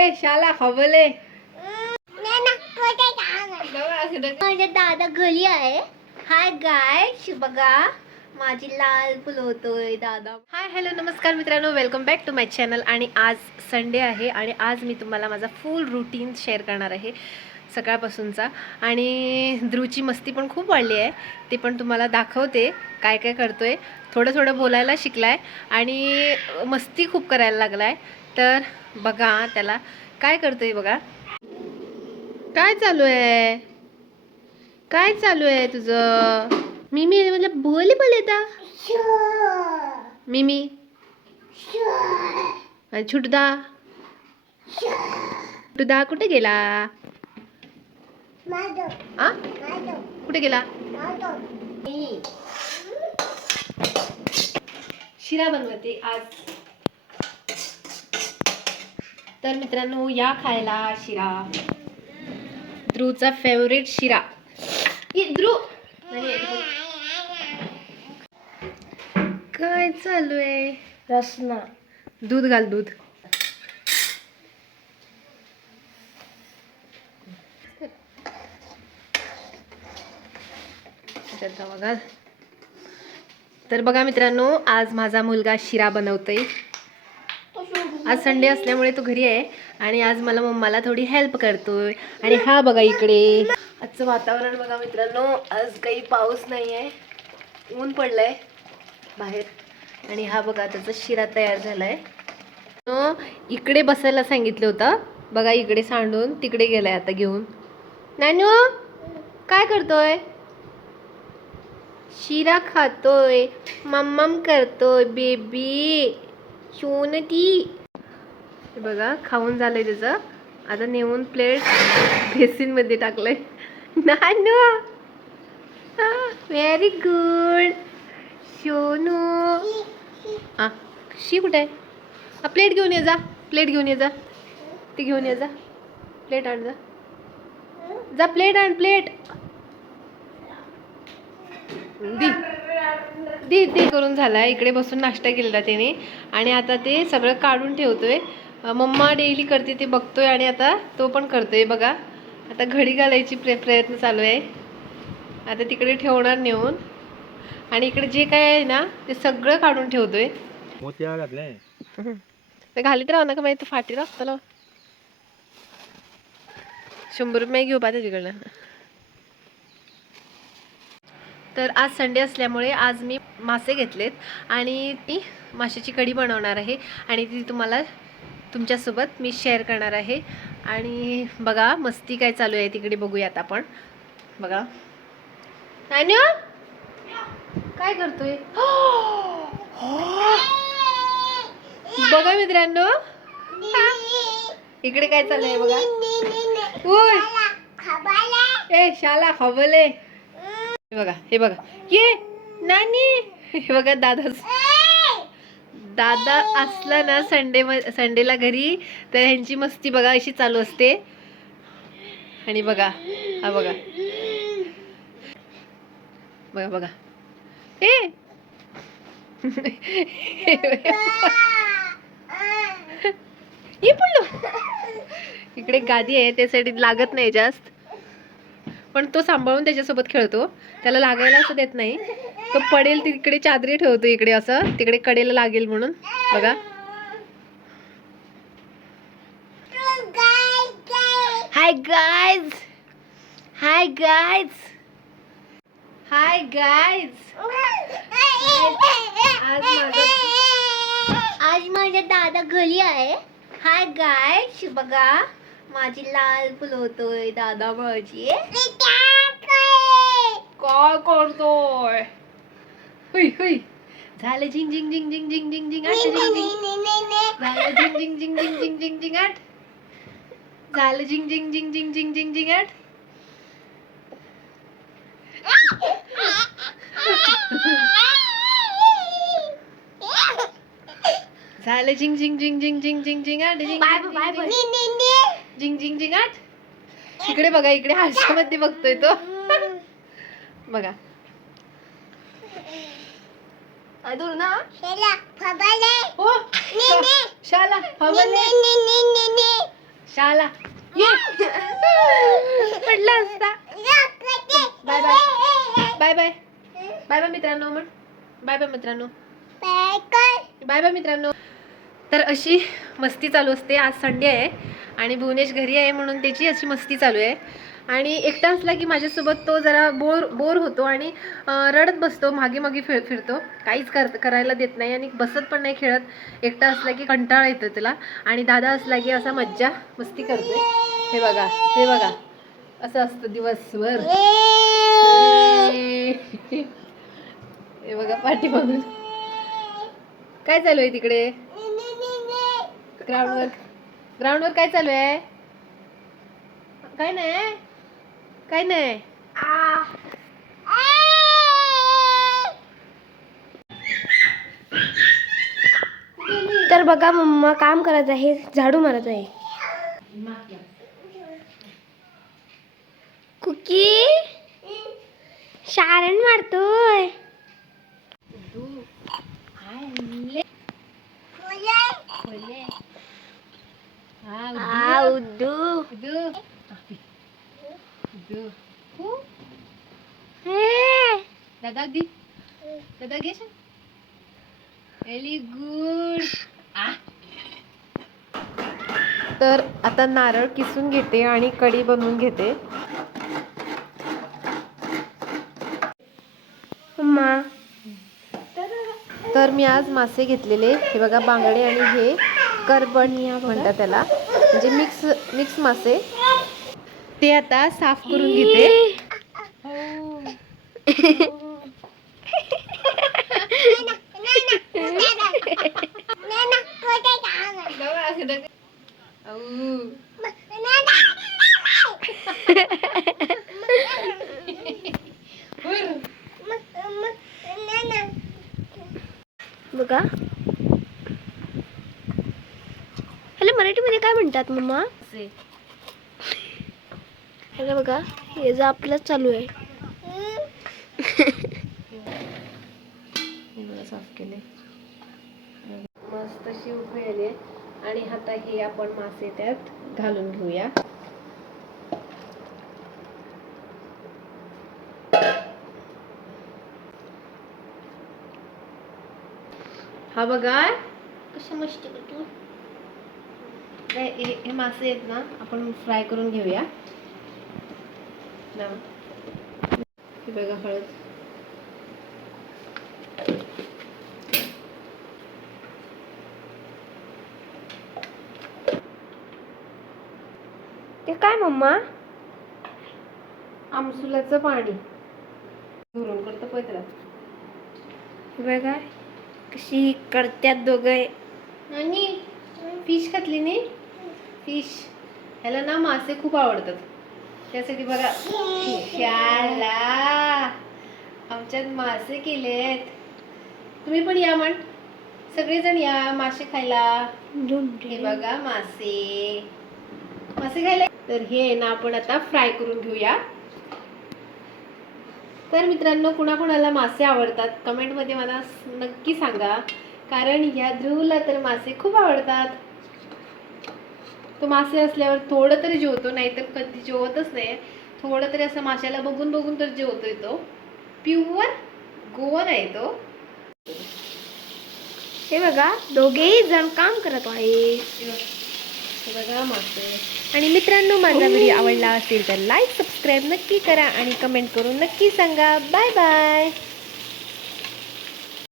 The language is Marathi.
ए शाला हवले माझ्या दादा घरी आहे. हाय गायस, बघा माझी लाल फुलवतोय दादा. हाय हॅलो नमस्कार मित्रांनो, welcome back to my channel. आणि आज संडे आहे आणि आज मी तुम्हाला माझा फुल रुटीन शेअर करणार आहे सकाळपासूनचा. आणि ध्रुवची मस्ती पण खूप वाढली आहे, ते पण तुम्हाला दाखवते काय काय करतोय. थोडं थोडं बोलायला शिकलाय आणि मस्ती खूप करायला लागलाय. तर बघा त्याला काय करतोय, बघा काय चालू आहे, काय चालू आहे तुझं. मिमी मला बोल येता मिमी आणि छुटदा छुटदा कुठे गेला. आ कुठे गेला. शिरा बनवते आज. तर मित्रांनो या खायला शिरा, ध्रुवचा फेवरेट शिरा. ध्रुव काय चालू आहे. रसना दूध घाल, दूध. बघा. तर बघा मित्रांनो, आज माझा मुलगा शिरा बनवतोय. आज संडे असल्यामुळे तो घरी आहे आणि आज मला मम्माला थोडी हेल्प करतोय. आणि हा बघा इकडे आजचं वातावरण बघा मित्रांनो, आज काही पाऊस नाही आहे, ऊन पडलंय बाहेर. आणि हा बघा त्याचा शिरा तयार झालाय. इकडे बसायला सांगितलं होतं, बघा इकडे सांडून तिकडे गेलाय आता घेऊन. नानू काय करतोय. शिरा खातोय, मम्मम करतोय बेबी शोन ती. बघा खाऊन झालंय त्याचं. आता नेऊन प्लेट बेसिन मध्ये टाकलंय. नानू व्हेरी गुड शोनू. शी कुठे आहे. प्लेट घेऊन ये जा, प्लेट घेऊन ये जा, ती घेऊन ये जा, प्लेट आण जा, जा प्लेट आण, प्लेट दी दी करून झाला. इकडे बसून नाश्ता केलेला त्याने आणि आता ते सगळं काढून ठेवतोय. मम्मा डेली करते ते बघतोय आणि आता तो पण करतोय. बघा आता घडी घालायची प्रयत्न चालू आहे. आता तिकडे ठेवणार नेऊन आणि इकडे जे काय आहे ना ते सगळं काढून ठेवतोय. ते घालीत राहा ना का माहिती फाटी राह चला. 100 रुपये घेऊ पाहिजे तिकडनं. तर आज संडे असल्यामुळे आज मी मासे घेतलेत आणि ती माशाची कढी बनवणार आहे आणि ती तुम्हाला तुमच्यासोबत मी शेअर करणार आहे. आणि बघा मस्ती काय चालू आहे तिकडे, बघूयात आपण. बघा नानू काय करतोय. बघा मित्रांनो इकडे काय चालू आहे बघा. ए शाला हवले. बघा हे बघा ये नानी. हे बघा दादा असला ना संडेला घरी तर ह्यांची मस्ती बघा अशी चालू असते. आणि बघा हा बघा बघा बघा ए ये पडलो. इकडे गादी आहे त्यासाठी लागत नाही जास्त, पण तो सांभाळून त्याच्यासोबत खेळतो. त्याला लागायला असं देत नाही. तो पडेल तिकडे चादरी ठेवतो इकडे असं, तिकडे कडेला लागेल म्हणून. बघा hi guys, hi guys, hi guys. आज माझ्या दादा घरी आहे. हाय गायस, बघा माझी लाल फुलवतोय दादा. माझी काय करतोय. हुई हुई झालं झिंग झिंग झिंग झिंग झिंग झिंग झिंग आठ झालं झिंग झिंग झिंग झिंग झिंग झिंग झिंग आठ झालं झिंग झिंग झिंग झिंग झिंग झिंग झिंग आठ. झालं झिंग झिंग झिंग झिंग झिंग झिंग झिंग आठ झिंग झिंग झिंग आठ. इकडे बघा, इकडे हास्यामध्ये बघतोय तो. बघा अदूर ना शाला फबले. शाला पडला असता. Bye bye bye bye bye bye मित्रांनो. म्हण बाय बाय मित्रांनो. बाय बाय मित्रांनो. तर अशी मस्ती चालू असते. आज संडे आहे आणि भुवनेश घरी आहे म्हणून त्याची अशी मस्ती चालू आहे. आणि एकटा असला की माझ्यासोबत तो जरा बोर होतो आणि रडत बसतो, मागे मागे फिरतो, काहीच करायला देत नाही आणि बसत पण नाही खेळत. एकटा असला की कंटाळा येतो त्याला आणि दादा असला की असा मज्जा मस्ती करतोय. हे बघा हे बघा असं असतं दिवसभर. हे बघा पाठीमागून काय चालू आहे तिकडे ग्राउंडवर काय चालू आहे. काय नाही काय नाही. तर बघा मम्मा काम करत आहे, झाडू मारत आहे. कुकी शारण मारतोय. दादा दी दादा घे. Very good. तर आता नारळ किसून घेते आणि कढी बनवून घेते. मम्मा तर मी आज मासे घेतलेले, हे बघा बांगडे आणि हे करबट म्हणतात त्याला, म्हणजे मिक्स मासे. ते आता साफ करून घेते. बघा ह्याला मराठीमध्ये काय म्हणतात मम्मा. ह्याला बघा हे जे आपलं चालू आहे. साफ केले मस्त अशी उकळी आली आणि आता हे आपण मासे त्यात घालून घेऊया. हा बघा कसं मस्त करतो. हे मासे आहेत ना, आपण फ्राय करून घेऊया. हे बघा हळद. ते काय मम्मा. आमसुलाचं पाणी धुरून करतो पैतरा. बघा कशी करत्यात दोघे. आणि फिश खातली नाही. फिश ह्याला ना मासे खूप आवडतात, त्यासाठी बघा शाला आमच्यात मासे केलेत. तुम्ही पण या, म्हण सगळेजण या मासे खायला. हे बघा मासे खायला. तर हे ना आपण आता फ्राय करून घेऊया. तर मित्रांनो, कुणाकुणाला मासे आवडतात कमेंटमध्ये मला नक्की सांगा, कारण ह्या ध्रुवला तर मासे खूप आवडतात. तो मासे असल्यावर थोडं तरी जेवतो, नाहीतर कधी जेवतच नाही. थोडं तरी असं माशाला बघून बघून तर जेवतोय तो. प्युअर गोवन आहे तो. हे बघा दोघेही जण काम करत आहे. बघा मासे. आणि मित्रांनो, माझा व्हिडिओ आवडला असेल तर लाईक सबस्क्राईब नक्की करा आणि कमेंट करून नक्की सांगा. Bye bye.